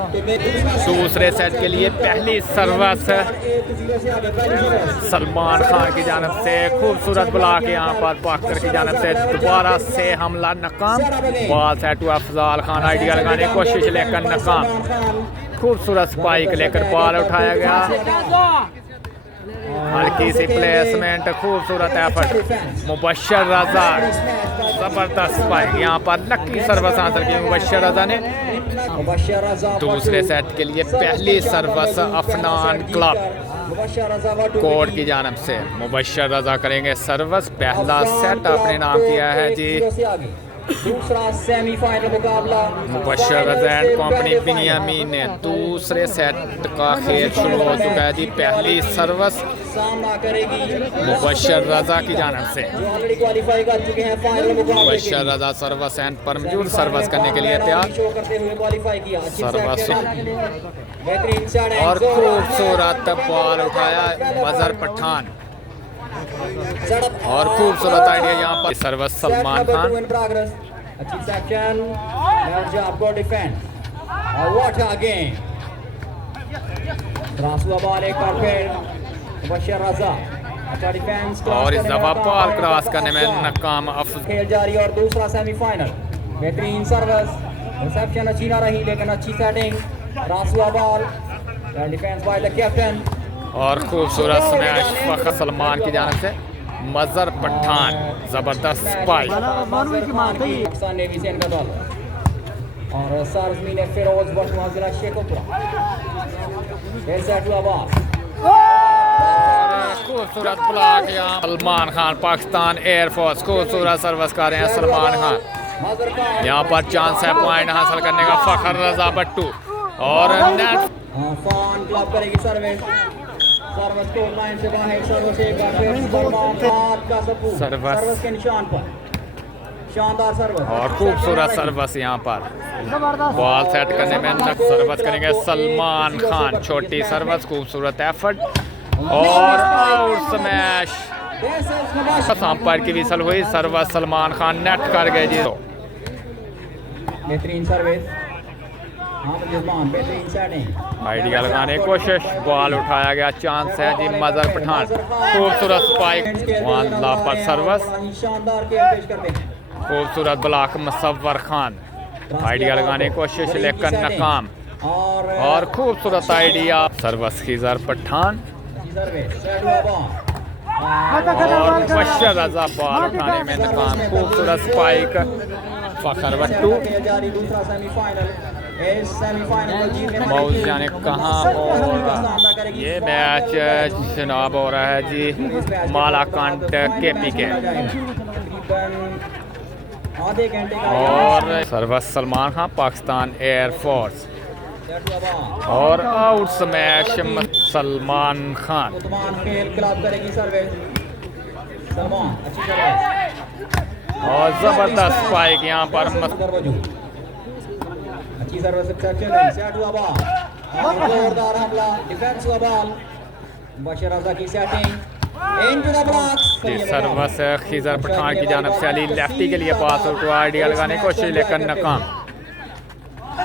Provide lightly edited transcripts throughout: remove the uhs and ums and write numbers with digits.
दूसरे सेट के लिए पहली सर्विस सलमान खान की जानब से खूबसूरत ब्लॉक यहाँ पर पाकर की जानब से दोबारा से हमला नाकाम। बॉल सेट हुआ अफजाल खान आइडिया लगाने की कोशिश लेकर नाकाम। खूबसूरत स्पाइक लेकर बॉल उठाया गया, हल्की सी प्लेसमेंट, खूबसूरत एफर्ट। मुबशर रजा जबरदस्त स्पाइक, यहाँ पर लकी सर्विस हासिल की मुबशर रजा ने। दूसरे सेट के लिए पहली सर्विस अफनान क्लब कोर्ट की जानब से मुबशर रजा करेंगे सर्विस। पहला सेट अपने नाम किया है जी। दूसरा सेमीफाइनल मुकाबला मुबशर रजा एंड कंपनी बिनियामीन ने दूसरे सेट का खेल शुरू हो चुका है जी। पहली सर्विस सामना करेगी मुबशर रजा की जानब से। जो ऑलरेडी क्वालीफाई कर चुके हैं फाइनल मुकाबले मुबशर रजा सर्विस एंड पर मौजूद सर्विस करने के लिए तैयार। शो करते हुए क्वालीफाई किया। सर्विस बेहतरीन शॉट है और खूबसूरत बॉल उठाया मजहर पठान और खूबसूरत आइडिया यहाँ पर सर्विस सलमान खान। अच्छी सेक्शन आपको डिफेंड और व्हाट अगेन रासुआ बॉल एक बार फिर मुबशर रजा। अच्छा डिफेंस और इस दफा बॉल क्रॉस करने में नाकाम। खेल जारी और दूसरा सेमीफाइनल। बेहतरीन सर्विस, रिसेप्शन अच्छी ना रही लेकिन अच्छी सेटिंग। रासुआ ball defence by the captain और खूबसूरत स्मैश फखर सलमान की जानब से मजहर पठान जबरदस्त स्पाइक। पाकिस्तान नेवी से इनका दल और सरजमीन है फिरोज बशमा जिला शेखपुरा। फिर सेट हुआ बॉल, खूबसूरत ब्लॉक यहाँ सलमान खान पाकिस्तान एयरफोर्स खूबसूरत सर्विस कर रहे हैं सलमान खान। यहाँ पर चांस है पॉइंट हासिल करने का फखर रजा भट्टू और नेट फान क्लब करेगी सर्विस। सर्विस को लाइन से बाहर सर्विस एक बार फिर सलमान खान का सपूत सर्विस के निशान पर शानदार सर्विस और खूबसूरत सर्विस यहाँ पर बॉल सेट करने में सर्विस करेंगे सलमान खान। छोटी सर्विस, खूबसूरत एफर्ट और आउट स्मैश। अंपायर की विसल हुई, सर्विस सलमान खान नेट कर गए जी। बेहतरीन सर्विस, बेहतरीन सेटिंग, आइडिया लगाने की कोशिश, बॉल उठाया गया, चांस है जी मजहर पठान। खूबसूरत स्पाइक पर सर्विस, शानदार खेल पेश करते हैं। खूबसूरत ब्लॉक मुसव्वर खान, आइडिया लगाने की कोशिश लेकर नाकाम। और खूबसूरत आइडिया सर्विस खिजर पठान और मुबशर रजा बॉल उठाने में नाकाम। खूबसूरत स्पाइक फखर भट्टू। मौज जाने कहाँ होगा ये मैच जनाब हो रहा है जी मालाकांड केपी के। और सर्विस सलमान खान पाकिस्तान एयरफोर्स और आउट स्मैश सलमान खान। और जबरदस्त स्पाइक यहाँ पर अच्छी सर्विस सेट हुआ बॉल, जोरदार हमला, डिफेंस हुआ बॉल, मुबशर रजा की setting into the block. Service Khizar Pathan की जानब से अली लेफ्टी के लिए पास उठा, आइडिया लगाने की कोशिश लेकर नाकाम।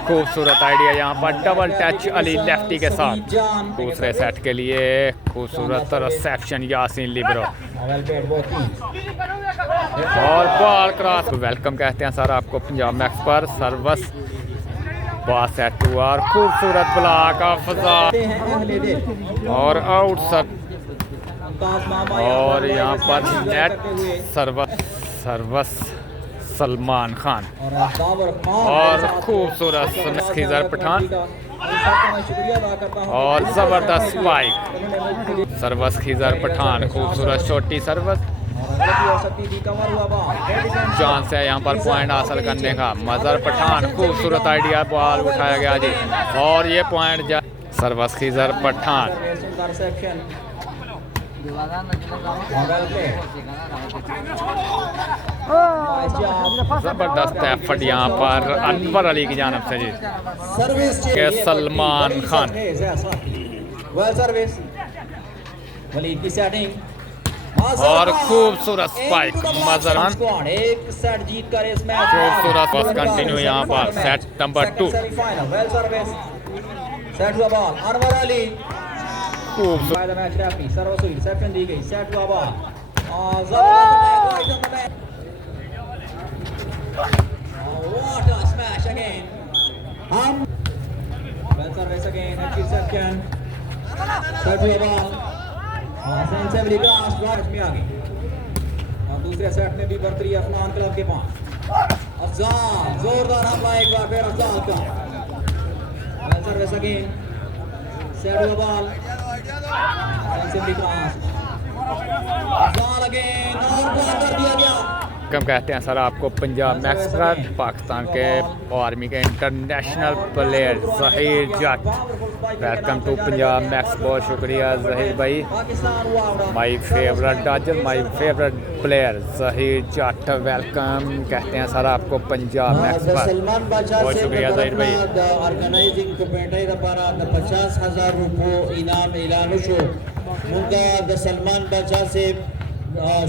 खूबसूरत आइडिया यहाँ पर डबल टच अली लेफ्टी के साथ। दूसरे सेट के लिए खूबसूरत रिसेप्शन यासीन लिब्रो और बॉल क्रॉस। वेलकम कहते हैं सर आपको पंजाब मैक्स पर। सर्विस बॉल सेट हुआ और खूबसूरत ब्लॉक अफजा और आउट सर। और यहाँ पर नेट सर्विस सलमान खान और खूबसूरत खिजर पठान और जबरदस्त स्पाइक सर्विस खिजर पठान। खूबसूरत छोटी सर्विस, चांस है यहाँ पर पॉइंट हासिल करने का मजहर पठान। खूबसूरत आइडिया, बॉल उठाया गया जी और ये पॉइंट सर्विस खिजर पठान। जबरदस्त एफर्ट यहाँ पर अनवर अली की जानब से जी सलमान खान। और खूबसूरत स्पाइक मजहर खान। एक सेट जीत कर इस मैच खूबसूरत बस कंटिन्यू यहाँ पर सेट नंबर 2। सेट हुआ बॉल अनवर अली खूब by the match referee service हुई रिसेप्शन दी गई सेट हुआ बॉल और जबरदस्त attack what a smash again हम well service again interception set हुआ बॉल और सेंसिबली क्रॉस ड्राइव में आ गई और दूसरे सेट में भी बर्तरी अफगान क्लब के पास अफजाल जोरदार हमला एक बार फिर अफजाल का वेल सर्विस अगेन सेट हुआ ball sensibly cross Afzal again और ब्लॉक कर दिया गया कम कहते हैं सर आपको पंजाब मैक्स का पाकिस्तान के आर्मी के international player Zaheer Jatt welcome to Punjab Max बहुत शुक्रिया जहीर भाई my favourite dodger my favourite player Zaheer Jatt welcome कहते हैं सर आपको पंजाब मैक्स पर बहुत शुक्रिया जहीर भाई ऑर्गेनाइजिंग कमेटी द्वारा 50,000 रुपये इनाम ऐलान शो मुंगा द सलमान बादशाह से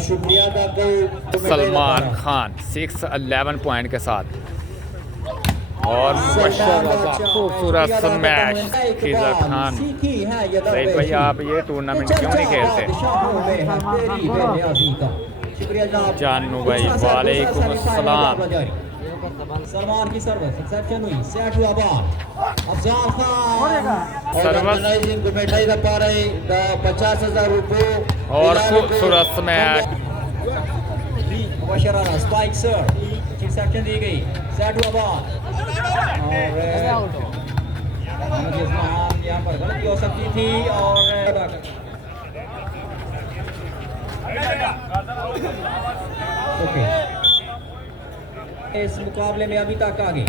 शुक्रिया अदा करो सलमान खान 611 पॉइंट के साथ और खूबसूरत स्मैश खिजर खान सईद भाई आप ये टूर्नामेंट क्यों नहीं खेलते जानू भाई वालेकुम अस्सलाम सलमान की सर्विस एक्सेप्शन हुई सेट हुआ ball Afzal Khan service committee दा पारे 50,000 रुपये और खूबसूरत स्मैश मुबशराना स्पाइक सर एक्सेप्शन दी गई सेट हुआ बॉल और यहाँ पर गलती हो सकती थी और ओके इस मुकाबले में अभी तक आगे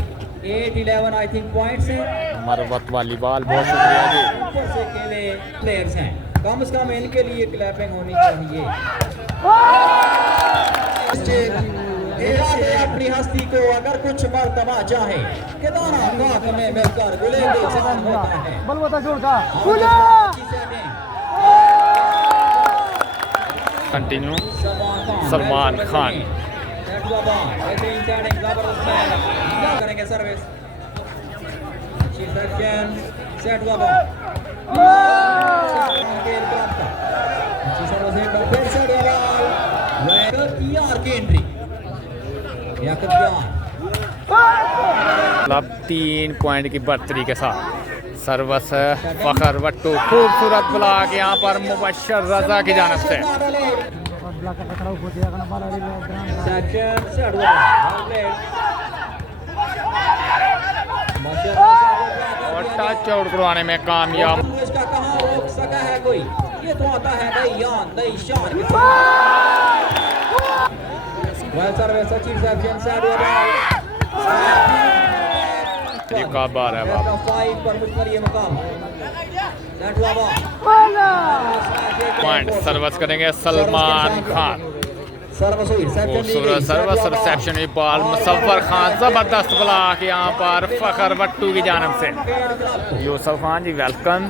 8-11 आई थिंक पॉइंट्स हैं मरवत वालीबॉल बहुत शुक्रिया जी ऊपर से खेले प्लेयर्स हैं कम से कम इनके लिए क्लैपिंग होनी चाहिए अपनी हस्ती को अगर कुछ मर्तबा चाहे कितना नाक में मिलकर गुलेंगे जान होता है बलवता जोड़ का कंटिन्यू सलमान खान करेंगे सर्विस सेट हुआ बॉल मतलब 3 पॉइंट की बढ़तरी के साथ सर्वस फखर वट्टू खूबसूरत ब्लॉक यहाँ पर मुबशर रजा की जानब से और टच आउट करवाने में कामयाब इसका कहाँ रोक सका है कोई ये तो आता है दईयान दई शान well service achieve section set हुआ ये का बार है बाबा 5 पर मुझ पर ये मुकाबला सेट हुआ बॉल पॉइंट सर्विस करेंगे सलमान खान सर्विस हुई खूबसूरत सर्विस रिसेप्शन भी बॉल मुसव्वर खान जबरदस्त ब्लॉक यहाँ पर फखर वट्टू की जानब से यूसुफ खान जी वेलकम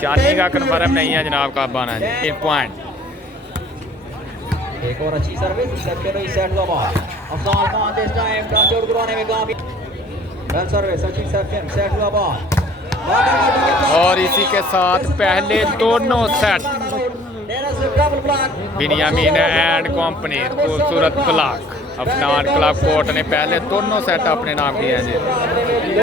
शानी का कन्फर्म नहीं है जनाब का बाना जी 1 पॉइंट एक और अच्छी सर्विस रिसेप्शन हुई सेट हुआ ball Afzal Khan this time touch out करवाने में कामयाब वेल सर्विस अच्छी रिसेप्शन सेट हुआ बॉल और इसी के साथ पहले दोनों सेट बिनियामीन एंड कंपनी खूबसूरत ब्लॉक अफनान क्लब कोर्ट ने पहले दोनों सेट अपने नाम किए हैं जी